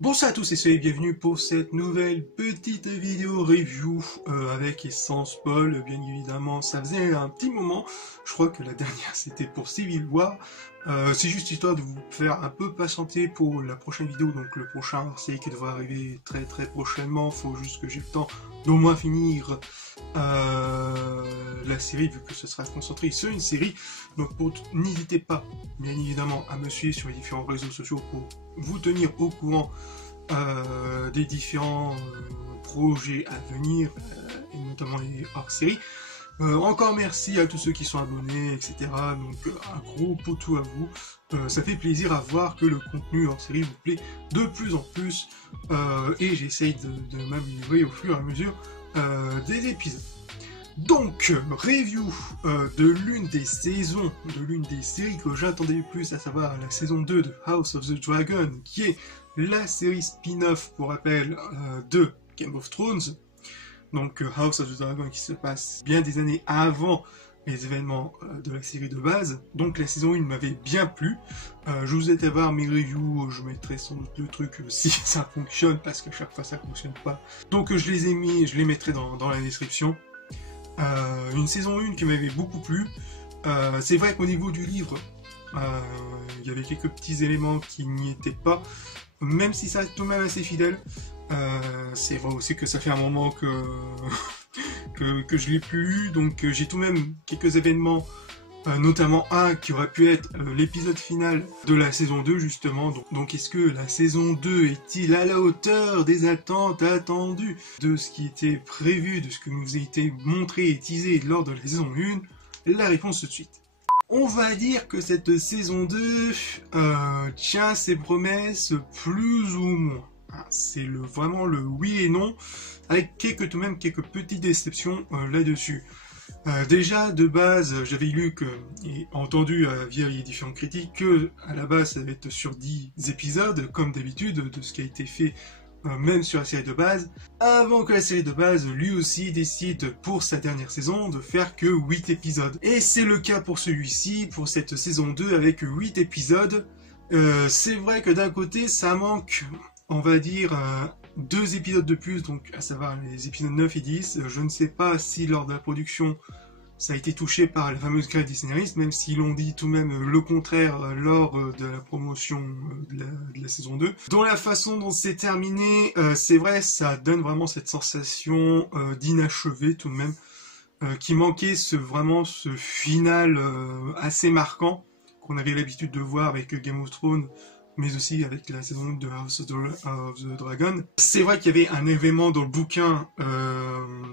Bonsoir à tous et soyez bienvenus pour cette nouvelle petite vidéo review avec et sans spoil, bien évidemment. Ça faisait un petit moment, je crois que la dernière c'était pour Civil War. C'est juste histoire de vous faire un peu patienter pour la prochaine vidéo, donc le prochain hors-série qui devrait arriver très prochainement. Faut juste que j'ai le temps d'au moins finir la série, vu que ce sera concentré sur une série. Donc n'hésitez pas, bien évidemment, à me suivre sur les différents réseaux sociaux pour vous tenir au courant des différents projets à venir, et notamment les hors-séries. Encore merci à tous ceux qui sont abonnés, etc. Donc un gros poutou à vous. Ça fait plaisir à voir que le contenu hors-série vous plaît de plus en plus, et j'essaye de m'améliorer au fur et à mesure des épisodes. Donc, review de l'une des saisons, de l'une des séries que j'attendais le plus, à savoir la saison 2 de House of the Dragon, qui est la série spin-off, pour rappel, de Game of Thrones. Donc, House of the Dragon qui se passe bien des années avant les événements de la série de base. Donc, la saison 1 m'avait bien plu. Je vous ai fait voir mes reviews, je mettrai sans doute le truc si ça fonctionne, parce qu'à chaque fois ça fonctionne pas. Donc, je les ai mis, je les mettrai dans la description. Une saison 1 qui m'avait beaucoup plu. C'est vrai qu'au niveau du livre, il y avait quelques petits éléments qui n'y étaient pas, même si ça reste tout de même assez fidèle. C'est vrai aussi que ça fait un moment que, que je l'ai plus eu, donc j'ai tout de même quelques événements, notamment un qui aurait pu être l'épisode final de la saison 2 justement. Donc est-ce que la saison 2 est-il à la hauteur des attentes attendues, de ce qui était prévu, de ce que nous a été montré et teasé lors de la saison 1? La réponse tout de suite. On va dire que cette saison 2 tient ses promesses plus ou moins. C'est vraiment le oui et non, avec tout de même quelques petites déceptions là-dessus. Déjà de base, j'avais lu et entendu via les différentes critiques que à la base ça va être sur 10 épisodes, comme d'habitude, de ce qui a été fait même sur la série de base, avant que la série de base lui aussi décide pour sa dernière saison de faire que 8 épisodes. Et c'est le cas pour celui-ci, pour cette saison 2 avec 8 épisodes. C'est vrai que d'un côté ça manque, on va dire, 2 épisodes de plus, donc à savoir les épisodes 9 et 10. Je ne sais pas si lors de la production ça a été touché par la fameuse grève des scénaristes, même s'ils ont dit tout de même le contraire lors de la promotion de la saison 2. Dans la façon dont c'est terminé, c'est vrai, ça donne vraiment cette sensation d'inachevé tout de même, qui manquait vraiment ce final assez marquant qu'on avait l'habitude de voir avec Game of Thrones, mais aussi avec la saison de House of the Dragon. C'est vrai qu'il y avait un événement dans le bouquin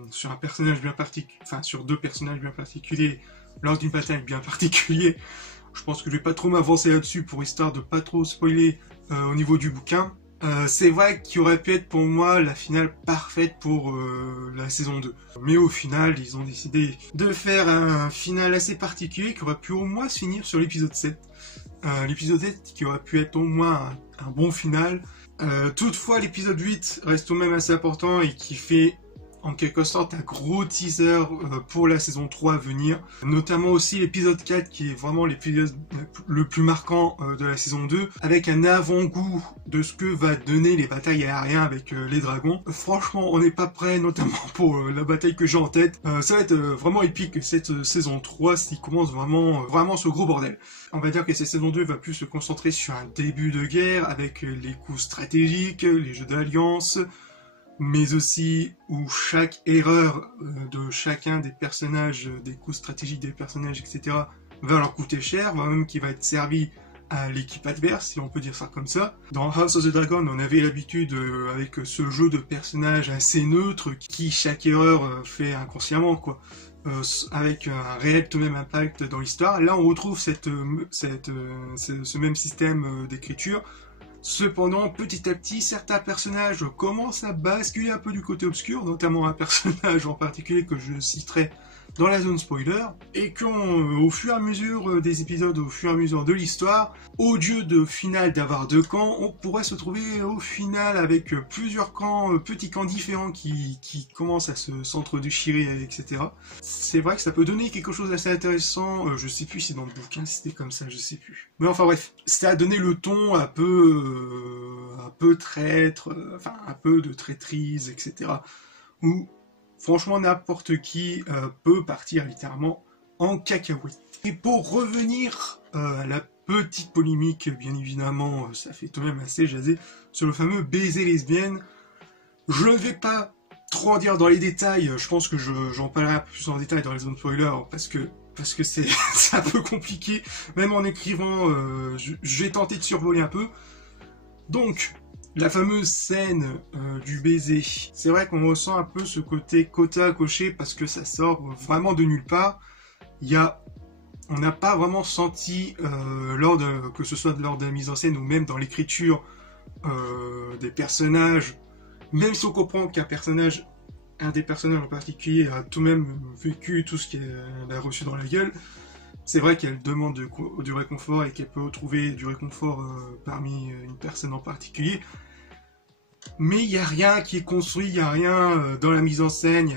sur un personnage bien particulier, enfin sur 2 personnages bien particuliers, lors d'une bataille bien particulière. Je pense que je vais pas trop m'avancer là-dessus pour histoire de pas trop spoiler au niveau du bouquin. C'est vrai qu'il aurait pu être pour moi la finale parfaite pour la saison 2. Mais au final, ils ont décidé de faire un final assez particulier qui aurait pu au moins se finir sur l'épisode 7. L'épisode 7 qui aurait pu être au moins un bon final. Toutefois, l'épisode 8 reste tout de même assez important et qui fait en quelque sorte un gros teaser pour la saison 3 à venir. Notamment aussi l'épisode 4 qui est vraiment l'épisode le plus marquant de la saison 2, avec un avant-goût de ce que va donner les batailles aériennes avec les dragons. Franchement, on n'est pas prêt, notamment pour la bataille que j'ai en tête. Ça va être vraiment épique cette saison 3 s'il commence vraiment ce gros bordel. On va dire que cette saison 2 va plus se concentrer sur un début de guerre avec les coups stratégiques, les jeux d'alliance, mais aussi où chaque erreur de chacun des personnages, des coups stratégiques des personnages, etc., va leur coûter cher, voire même qui va être servi à l'équipe adverse, si on peut dire ça comme ça. Dans House of the Dragon, on avait l'habitude, avec ce jeu de personnages assez neutres, qui chaque erreur fait inconsciemment, quoi. Avec un réel tout de même impact dans l'histoire. Là, on retrouve ce même système d'écriture. Cependant, petit à petit, certains personnages commencent à basculer un peu du côté obscur, notamment un personnage en particulier que je citerai dans la zone spoiler, et qu'au fur et à mesure des épisodes, au fur et à mesure de l'histoire, au lieu de final d'avoir 2 camps, on pourrait se trouver au final avec plusieurs camps, petits camps différents qui commencent à s'entre-déchirer, etc. C'est vrai que ça peut donner quelque chose d'assez intéressant, je sais plus si dans le bouquin c'était comme ça, je sais plus. Mais enfin bref, ça a donné le ton un peu traître, enfin un peu de traîtrise, etc. Où franchement n'importe qui peut partir littéralement en cacahuète. Et pour revenir à la petite polémique, bien évidemment, ça fait tout de même assez jaser, sur le fameux baiser lesbienne, je ne vais pas trop en dire dans les détails, je pense que j'en parlerai un peu plus en détail dans les zones spoiler, parce que c'est un peu compliqué, même en écrivant, je vais tenter de survoler un peu. Donc, la fameuse scène du baiser, c'est vrai qu'on ressent un peu ce côté quota à cocher parce que ça sort vraiment de nulle part. On n'a pas vraiment senti, que ce soit lors de la mise en scène ou même dans l'écriture des personnages, même si on comprend qu'un des personnages en particulier a tout de même vécu tout ce qu'elle a reçu dans la gueule, c'est vrai qu'elle demande du réconfort et qu'elle peut trouver du réconfort parmi une personne en particulier. Mais il n'y a rien qui est construit, il n'y a rien dans la mise en scène,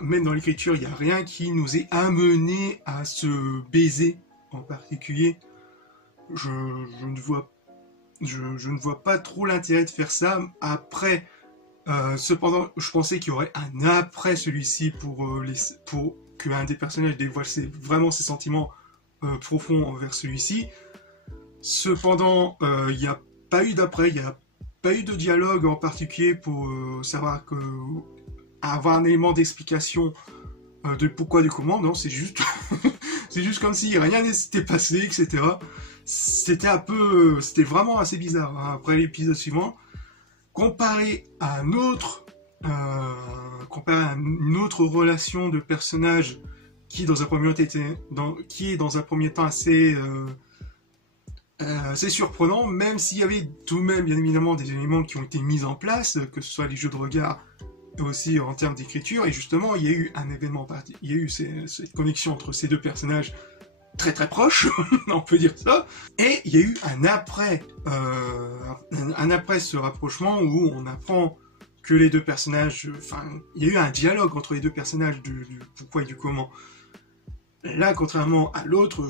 même dans l'écriture, il n'y a rien qui nous ait amené à se baiser en particulier. Je ne vois pas trop l'intérêt de faire ça. Après, cependant, je pensais qu'il y aurait un après celui-ci pour qu'un des personnages dévoile vraiment ses sentiments profonds envers celui-ci. Cependant, il n'y a pas eu d'après, il n'y a pas eu de dialogue en particulier pour savoir avoir un élément d'explication de pourquoi, du comment. Non, c'est juste c'est juste comme si rien ne s'était passé, etc. C'était vraiment assez bizarre. Après l'épisode suivant, comparé à une autre relation de personnage qui est dans un premier temps assez surprenant, même s'il y avait tout de même bien évidemment des éléments qui ont été mis en place, que ce soit les jeux de regard et aussi en termes d'écriture, et justement il y a eu un événement il y a eu cette connexion entre ces deux personnages très très proches, on peut dire ça, et il y a eu un après ce rapprochement où on apprend que les deux personnages, il y a eu un dialogue entre les deux personnages du pourquoi et du comment. Là, contrairement à l'autre,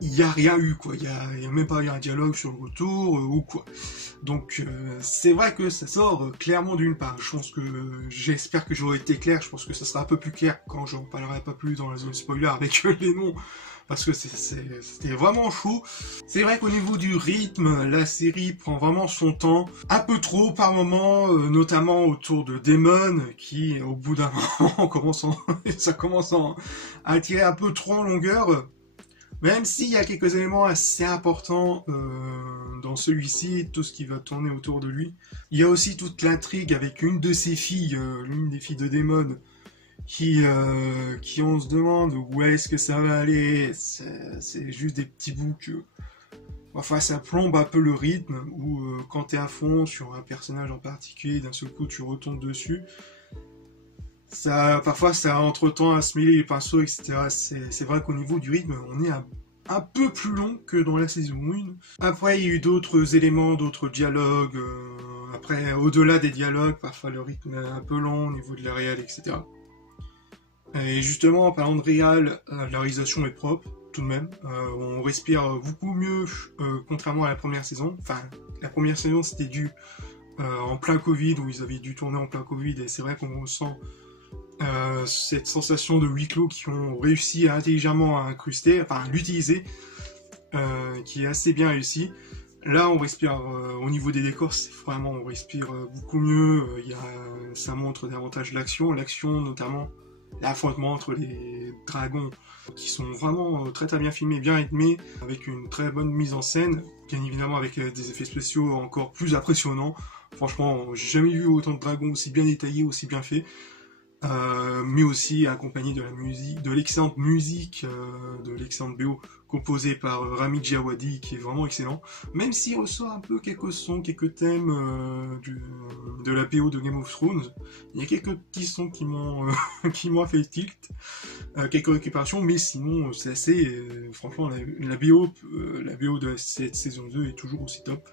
il n'y a rien eu, quoi. Il n'y a même pas eu un dialogue sur le retour ou quoi. Donc, c'est vrai que ça sort clairement d'une part. J'espère que j'aurai été clair. Je pense que ça sera un peu plus clair quand j'en parlerai pas plus dans la zone spoiler avec les noms. Parce que c'était vraiment chaud. C'est vrai qu'au niveau du rythme, la série prend vraiment son temps. Un peu trop par moment, notamment autour de Damon, qui, au bout d'un moment, ça commence à tirer un peu trop en longueur. Même s'il y a quelques éléments assez importants dans celui-ci, tout ce qui va tourner autour de lui. Il y a aussi toute l'intrigue avec une de ses filles, l'une des filles de Damon, qui on se demande où est-ce que ça va aller. C'est juste des petits bouts que... Enfin, ça plombe un peu le rythme, où quand t'es à fond sur un personnage en particulier, d'un seul coup tu retombes dessus. Parfois, ça a entre-temps à se mêler les pinceaux, etc. C'est vrai qu'au niveau du rythme, on est un peu plus long que dans la saison 1. Après, il y a eu d'autres éléments, d'autres dialogues. Après, au-delà des dialogues, parfois le rythme est un peu long au niveau de la réal, etc. Et justement, en parlant de réal, la réalisation est propre, tout de même. On respire beaucoup mieux, contrairement à la première saison. Enfin, la première saison, c'était dû en plein Covid, où ils avaient dû tourner en plein Covid, et c'est vrai qu'on ressent cette sensation de huis clos qui ont réussi à intelligemment incruster, à l'utiliser, qui est assez bien réussi. Là, on respire, au niveau des décors, on respire beaucoup mieux. Ça montre davantage l'action notamment l'affrontement entre les dragons, qui sont vraiment très très bien filmés, bien rythmés, avec une très bonne mise en scène, bien évidemment avec des effets spéciaux encore plus impressionnants. Franchement, j'ai jamais vu autant de dragons aussi bien détaillés, aussi bien faits. mais aussi accompagné de la musique, de l'excellente musique, de l'excellente BO composée par Rami Djawadi, qui est vraiment excellent, même s'il ressort un peu quelques sons, quelques thèmes de la BO de Game of Thrones. Il y a quelques petits sons qui m'ont qui m'ont fait tilt, quelques récupérations, mais sinon c'est assez, franchement la BO de cette saison 2 est toujours aussi top.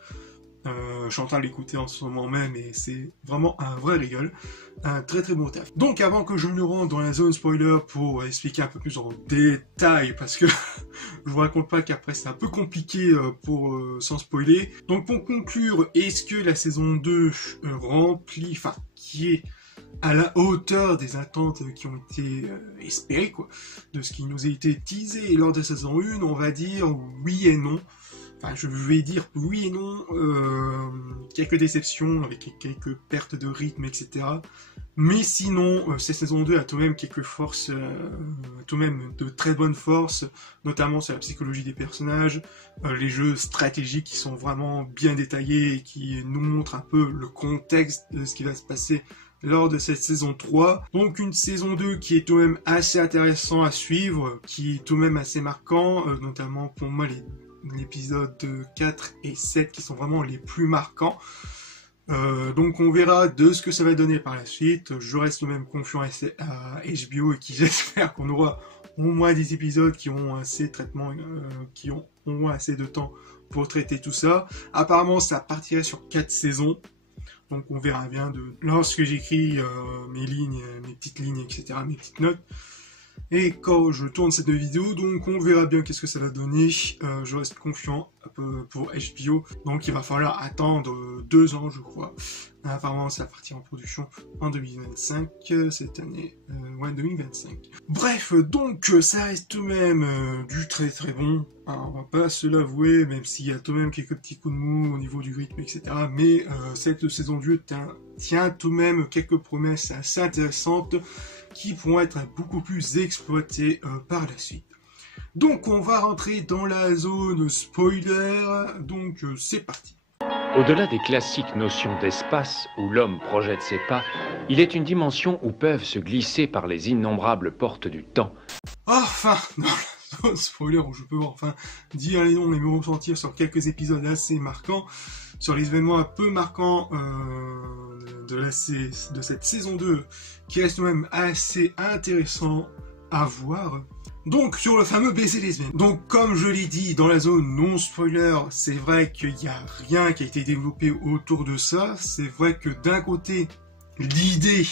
Je suis en train de l'écouter en ce moment même et c'est vraiment un vrai régal, un très très bon taf. Donc avant que je me rende dans la zone spoiler pour expliquer un peu plus en détail, parce que je vous raconte pas qu'après c'est un peu compliqué pour sans spoiler. Donc pour conclure, est-ce que la saison 2 remplit, enfin qui est à la hauteur des attentes qui ont été espérées, quoi, de ce qui nous a été teasé lors de saison 1, on va dire oui et non. Enfin, je vais dire oui et non, quelques déceptions avec quelques pertes de rythme, etc. Mais sinon, cette saison 2 a tout de même quelques forces, tout de même de très bonnes forces, notamment sur la psychologie des personnages, les jeux stratégiques qui sont vraiment bien détaillés et qui nous montrent un peu le contexte de ce qui va se passer lors de cette saison 3. Donc une saison 2 qui est tout de même assez intéressant à suivre, qui est tout de même assez marquant, notamment pour moi l'épisode 4 et 7 qui sont vraiment les plus marquants. Donc on verra de ce que ça va donner par la suite. Je reste tout de même confiant à HBO et qui j'espère qu'on aura au moins des épisodes qui ont assez de traitement, qui ont au moins assez de temps pour traiter tout ça. Apparemment ça partirait sur 4 saisons. Donc on verra bien lorsque j'écris mes lignes, mes petites lignes, etc., mes petites notes. Et quand je tourne cette vidéo, donc on verra bien qu'est-ce que ça va donner. Je reste confiant pour HBO. Donc il va falloir attendre 2 ans, je crois. Apparemment ça va partir en production en 2025, cette année. Ouais, 2025. Bref, donc ça reste tout de même du très très bon. Hein, on va pas se l'avouer, même s'il y a tout de même quelques petits coups de mou au niveau du rythme, etc. Mais cette saison 2 tient tout de même quelques promesses assez intéressantes qui pourront être beaucoup plus exploitées par la suite. Donc on va rentrer dans la zone spoiler, donc c'est parti. Au-delà des classiques notions d'espace où l'homme projette ses pas, il est une dimension où peuvent se glisser par les innombrables portes du temps. Enfin, dans la zone spoiler où je peux enfin dire les noms et me ressentir sur quelques épisodes assez marquants, sur les événements un peu marquants de cette saison 2, qui reste quand même assez intéressant à voir. Donc sur le fameux baiser lesbienne. Donc comme je l'ai dit dans la zone non spoiler, c'est vrai qu'il n'y a rien qui a été développé autour de ça. C'est vrai que d'un côté, l'idée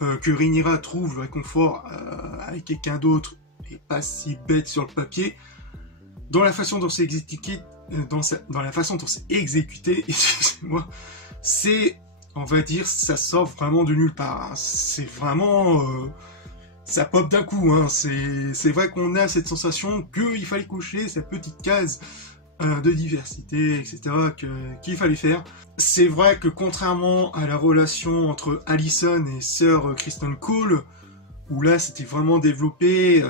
que Rhaenyra trouve le réconfort avec quelqu'un d'autre est pas si bête sur le papier. Dans la façon dont c'est exécuté, dans la façon dont c'est exécuté, excusez-moi, c'est, on va dire, ça sort vraiment de nulle part. Hein. C'est vraiment... ça pop d'un coup, hein. C'est vrai qu'on a cette sensation qu'il fallait cocher cette petite case de diversité, etc., qu'il fallait faire. C'est vrai que contrairement à la relation entre Alicent et Sir Criston Cole, où là c'était vraiment développé,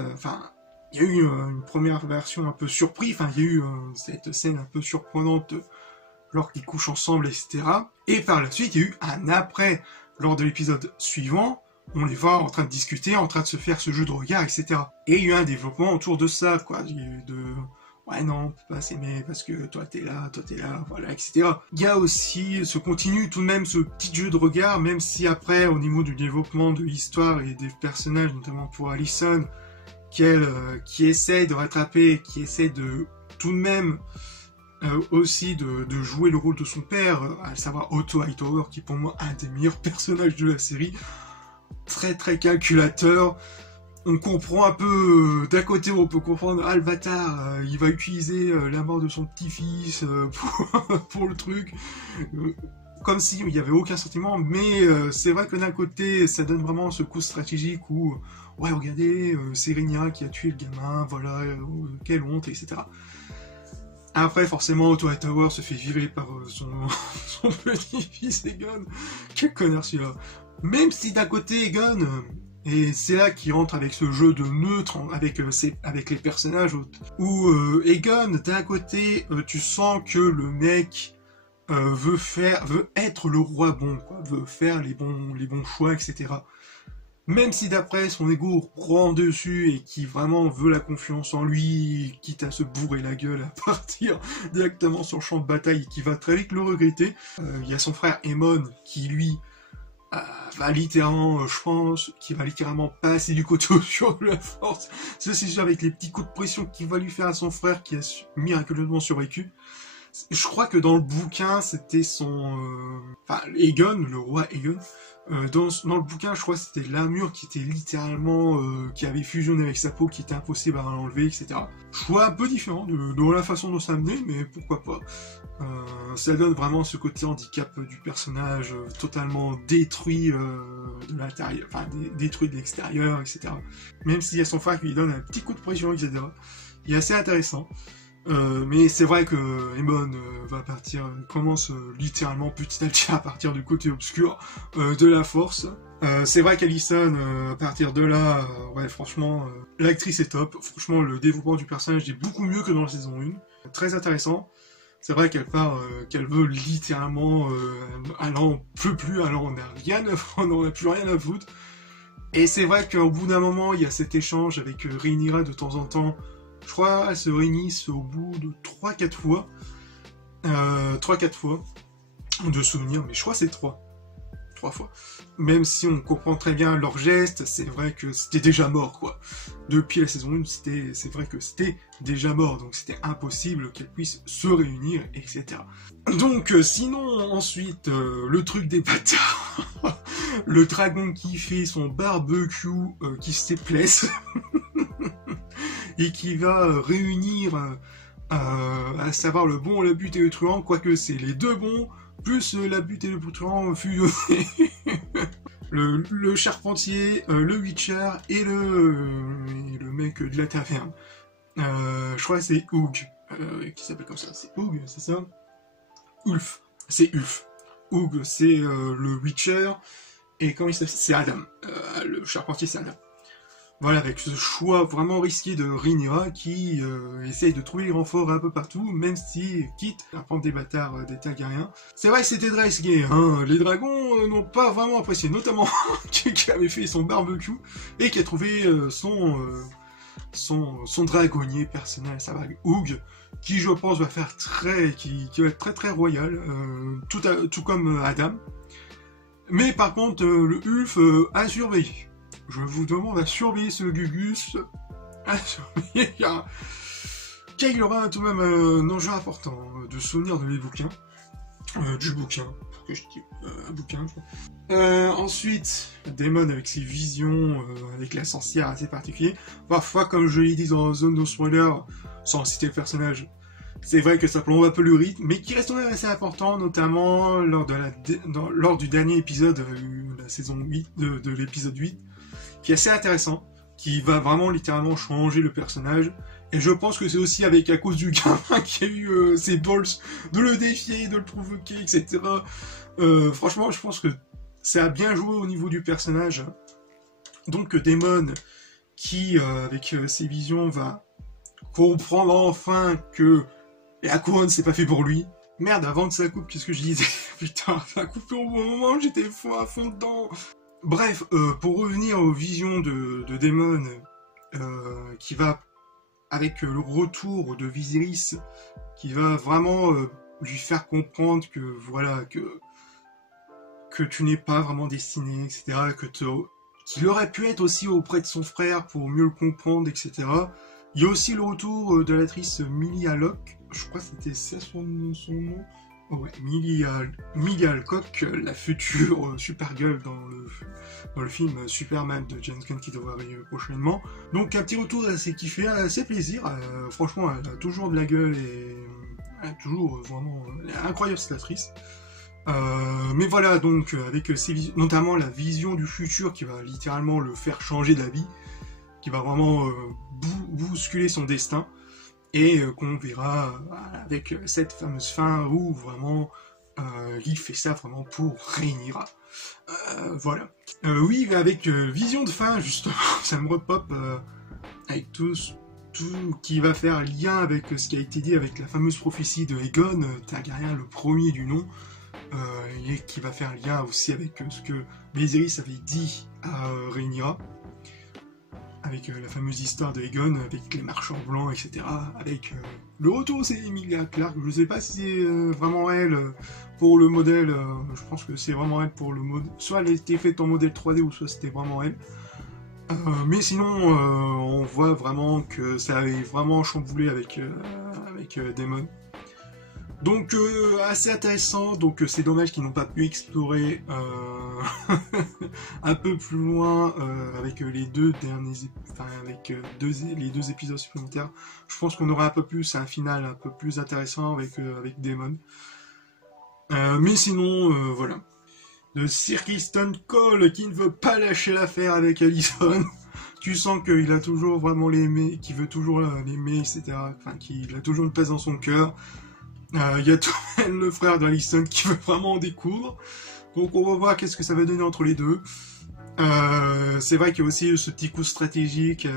il y a eu une première version un peu surprise, il y a eu cette scène un peu surprenante lorsqu'ils couchent ensemble, etc. Et par la suite, il y a eu un après, lors de l'épisode suivant, on les voit en train de discuter, en train de se faire ce jeu de regard, etc. Et il y a eu un développement autour de ça, quoi. Il y a eu ouais, non, on peut pas s'aimer parce que toi t'es là, voilà, etc. Il y a aussi, se continue tout de même ce petit jeu de regard, même si après, au niveau du développement de l'histoire et des personnages, notamment pour Alicent, qui essaie de rattraper, qui essaie de tout de même aussi de jouer le rôle de son père, à savoir Otto Hightower, qui est pour moi un des meilleurs personnages de la série, très très calculateur. On comprend un peu, d'un côté on peut comprendre, le bâtard, il va utiliser la mort de son petit-fils pour le truc, comme s'il n'y avait aucun sentiment, mais c'est vrai que d'un côté ça donne vraiment ce coup stratégique où, ouais regardez, c'est Rhaenyra qui a tué le gamin, voilà, quelle honte, etc. Après, forcément, Otto Hightower se fait virer par son petit-fils Aegon. Quel connard celui-là. Même si d'un côté, Aegon, et c'est là qu'il rentre avec ce jeu de neutre, avec les personnages, où Aegon, d'un côté, tu sens que le mec veut être le roi bon, quoi, veut faire les bons choix, etc. Même si d'après son ego prend dessus et qui vraiment veut la confiance en lui, quitte à se bourrer la gueule à partir directement sur le champ de bataille et qui va très vite le regretter. Il y a son frère Aemon qui lui va littéralement, je pense, qui va littéralement passer du côté obscur de la force. Ceci sûr avec les petits coups de pression qu'il va lui faire à son frère qui a miraculeusement survécu. Je crois que dans le bouquin, c'était son... Enfin, Aegon, le roi Aegon. Dans le bouquin, je crois que c'était l'armure qui était littéralement... qui avait fusionné avec sa peau, qui était impossible à enlever, etc. Choix un peu différent de la façon dont ça menait, mais pourquoi pas. Ça donne vraiment ce côté handicap du personnage, totalement détruit de l'intérieur, enfin détruit de l'extérieur, etc. Même s'il y a son frère qui lui donne un petit coup de pression, etc. Il est assez intéressant. Mais c'est vrai que Aemon va partir, commence littéralement petit à petit à partir du côté obscur de la force. C'est vrai qu'Alicent, à partir de là, ouais, franchement, l'actrice est top. Franchement, le développement du personnage est beaucoup mieux que dans la saison 1. Très intéressant. C'est vrai qu'elle part, qu'elle veut littéralement, elle n'en peut plus, elle en a plus rien à foutre. Et c'est vrai qu'au bout d'un moment, il y a cet échange avec Rhaenyra de temps en temps. Je crois qu'elles se réunissent au bout de 3-4 fois. 3-4 fois de souvenirs, mais je crois que c'est 3 fois. Même si on comprend très bien leurs gestes, c'est vrai que c'était déjà mort, quoi. Depuis la saison 1, c'est vrai que c'était déjà mort, donc c'était impossible qu'elles puissent se réunir, etc. Donc, sinon, ensuite, le truc des bâtards. Le dragon qui fait son barbecue, qui se déplace. Et qui va réunir, à savoir le bon, la butte et le truand, quoique c'est les deux bons, plus la butte et le truand fusionnés. le charpentier, le witcher et le mec de la taverne. Je crois que c'est Hugh, qui s'appelle comme ça. C'est Hugh, c'est ça? Ulf. C'est Ulf. Hugh, c'est le witcher, et comment il s'appelle? C'est Adam. Le charpentier, c'est Adam. Voilà, avec ce choix vraiment risqué de Rhaenyra qui essaye de trouver les renforts un peu partout, même si quitte à prendre des bâtards des Targaryens. C'est vrai que c'était risqué, hein. Les dragons n'ont pas vraiment apprécié, notamment qui avait fait son barbecue et qui a trouvé son dragonnier personnel, ça va, Hugh, qui je pense va faire qui va être très très royal, tout comme Adam. Mais par contre, le Ulf a surveillé. Je vous demande à surveiller ce Gugus, à surveiller, car il aura tout de même un enjeu important de souvenir de mes bouquins, du bouquin, que je dis, un bouquin, je crois. Ensuite, Daemon avec ses visions, avec la sorcière assez particulier. Parfois, comme je l'ai dit dans Zone no Spoiler, sans citer le personnage, c'est vrai que ça plombe un peu le rythme, mais qui reste quand même assez important, notamment lors du dernier épisode de la saison 8, de l'épisode 8, qui est assez intéressant, qui va vraiment littéralement changer le personnage. Et je pense que c'est aussi à cause du gamin qui a eu ses balls de le défier, de le provoquer, etc. Franchement, je pense que ça a bien joué au niveau du personnage. Donc Daemon, qui avec ses visions va comprendre enfin que la couronne c'est pas fait pour lui. Merde, avant que ça coupe, qu'est-ce que je disais? Putain, ça a coupé au bon moment, j'étais à fond dedans. Bref, pour revenir aux visions de Daemon, qui va, avec le retour de Viserys, qui va vraiment lui faire comprendre que, voilà, que tu n'es pas vraiment destiné, etc., qu'il aurait pu être aussi auprès de son frère pour mieux le comprendre, etc. Il y a aussi le retour de l'actrice Millie Alcock, je crois que c'était ça son nom. Ouais, Millie Alcock, la future Supergirl dans le film Superman de James Gunn qui devrait arriver prochainement. Donc un petit retour assez kiffé, assez plaisir. Franchement, elle a toujours de la gueule et elle est toujours vraiment incroyable cette actrice. Mais voilà, donc avec notamment la vision du futur qui va littéralement le faire changer d'avis, qui va vraiment bousculer son destin. Et qu'on verra avec cette fameuse fin où vraiment il fait ça vraiment pour Rhaenyra. Voilà. Oui, avec vision de fin, justement, ça me repop avec tout qui va faire lien avec ce qui a été dit avec la fameuse prophétie de Aegon Targaryen, le premier du nom, et qui va faire un lien aussi avec ce que Viserys avait dit à Rhaenyra, avec la fameuse histoire de Aegon, avec les marchands blancs, etc. Avec le retour, c'est Emilia Clarke. Je ne sais pas si c'est vraiment elle pour le modèle. Je pense que c'est vraiment elle pour le modèle. Soit elle était faite en modèle 3D, ou soit c'était vraiment elle. Mais sinon, on voit vraiment que ça avait vraiment chamboulé avec Daemon. Donc assez intéressant, donc c'est dommage qu'ils n'ont pas pu explorer un peu plus loin avec les deux derniers, les deux épisodes supplémentaires. Je pense qu'on aura un peu plus un final un peu plus intéressant avec Daemon. Mais sinon, voilà. De Sir Criston Cole qui ne veut pas lâcher l'affaire avec Alicent. Tu sens qu'il a toujours vraiment l'aimer, qu'il veut toujours l'aimer, etc. Enfin, qu'il a toujours une place dans son cœur. Il y a tout le frère d'Alicent qui veut vraiment en découdre. Donc on va voir qu'est-ce que ça va donner entre les deux. C'est vrai qu'il y a aussi ce petit coup stratégique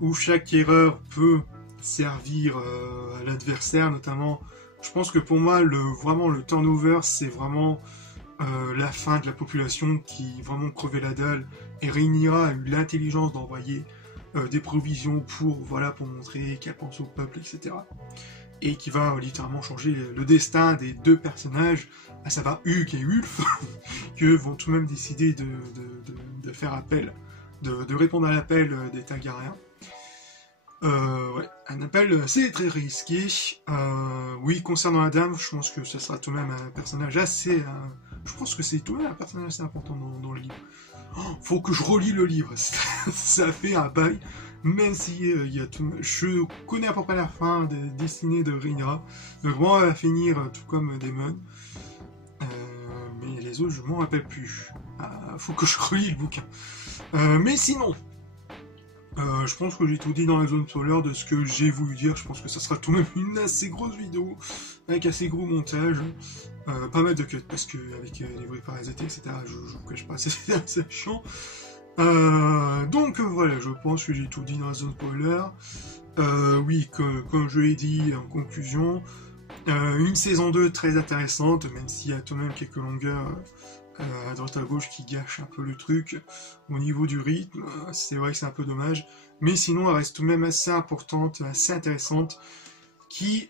où chaque erreur peut servir à l'adversaire, notamment. Je pense que pour moi, vraiment le turnover, c'est vraiment la fin de la population qui vraiment crevait la dalle. Et Rhaenyra a eu l'intelligence d'envoyer des provisions pour montrer qu'elle pense au peuple, etc. Et qui va littéralement changer le destin des deux personnages, à savoir Hugh et Ulf, qui eux vont tout de même décider de faire appel, de répondre à l'appel des Targaryens. Ouais, un appel c'est très risqué. Oui, concernant la dame, je pense que ce sera tout de même un personnage assez... je pense que c'est tout de même un personnage assez important dans le livre. Faut que je relis le livre, ça fait un bail. Même si y a tout... je connais à peu près la fin des destinées de Rhaenyra, donc moi elle va finir tout comme Daemon, mais les autres je m'en rappelle plus. Faut que je relis le bouquin. Mais sinon, je pense que j'ai tout dit dans la zone spoiler de ce que j'ai voulu dire. Je pense que ça sera tout de même une assez grosse vidéo avec assez gros montage, pas mal de cuts parce que avec les bruits parasités, etc. Je vous cache pas, c'est assez chiant. Donc voilà, je pense que j'ai tout dit dans la zone spoiler. Oui, comme je l'ai dit en conclusion, une saison 2 très intéressante, même s'il y a tout de même quelques longueurs à droite à gauche qui gâchent un peu le truc au niveau du rythme. C'est vrai que c'est un peu dommage, mais sinon elle reste tout de même assez importante, assez intéressante, qui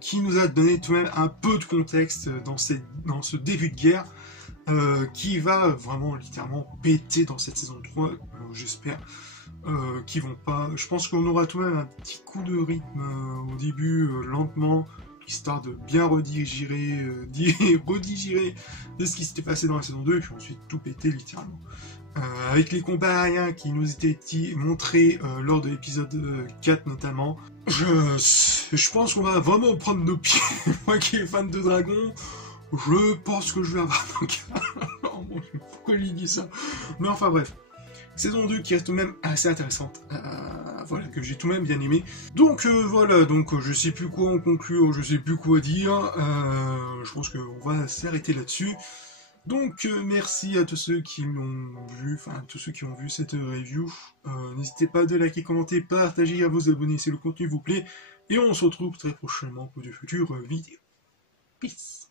qui nous a donné tout de même un peu de contexte dans ce début de guerre. Qui va vraiment littéralement péter dans cette saison 3, j'espère qu'ils vont pas... Je pense qu'on aura tout de même un petit coup de rythme au début, lentement, histoire de bien redigérer de ce qui s'était passé dans la saison 2, et puis ensuite tout péter littéralement. Avec les combats aériens qui nous étaient montrés lors de l'épisode 4 notamment, je pense qu'on va vraiment prendre nos pieds. Moi qui est fan de dragons, je pense que je vais avoir un cas. Oh mon Dieu, pourquoi je dis ça? Mais enfin bref. Saison 2 qui reste tout de même assez intéressante. Voilà, que j'ai tout de même bien aimé. Donc voilà, donc je sais plus quoi en conclure, je sais plus quoi dire. Je pense qu'on va s'arrêter là-dessus. Donc merci à tous ceux qui l'ont vu, enfin tous ceux qui ont vu cette review. N'hésitez pas à liker, commenter, partager, à vous abonner si le contenu vous plaît. Et on se retrouve très prochainement pour de futures vidéos. Peace.